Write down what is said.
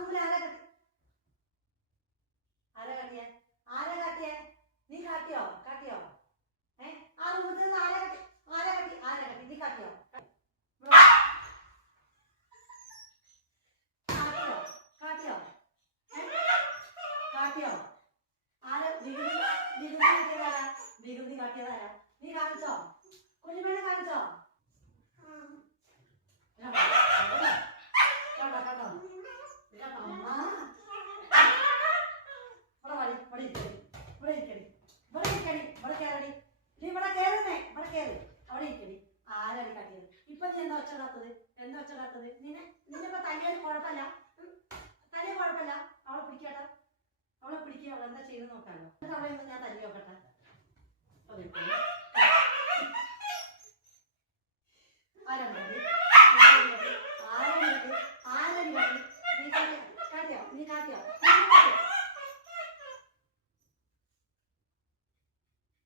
റൂമിൽ ആരാ കാട്ടിയേ? ആരാ കാട്ടിയേ? നീ കാട്ടിയോ? ആ റൂമിൽ നിന്ന് ആരാ കാട്ടി? നീ കാട്ടിയോ? ആരാ വികൃതി കാട്ടിയതാരാ? നീ കാണിച്ചോ? കുഞ്ഞുമേനെ കാണിച്ചോ? ആരാണ് കാട്ടിയത്? ഇപ്പൊ നീ എന്താ ഒച്ചടാത്തത്? നിന്നിപ്പോ തലയിൽ കുഴപ്പമില്ല, അവളെ പിടിക്കട്ടെ, അവൾ എന്താ ചെയ്ത് നോക്കാലോ. അവളെ ഞാൻ തല്ലി നോക്കട്ടെ. ആരാണ് നീ കാട്ടിയോ?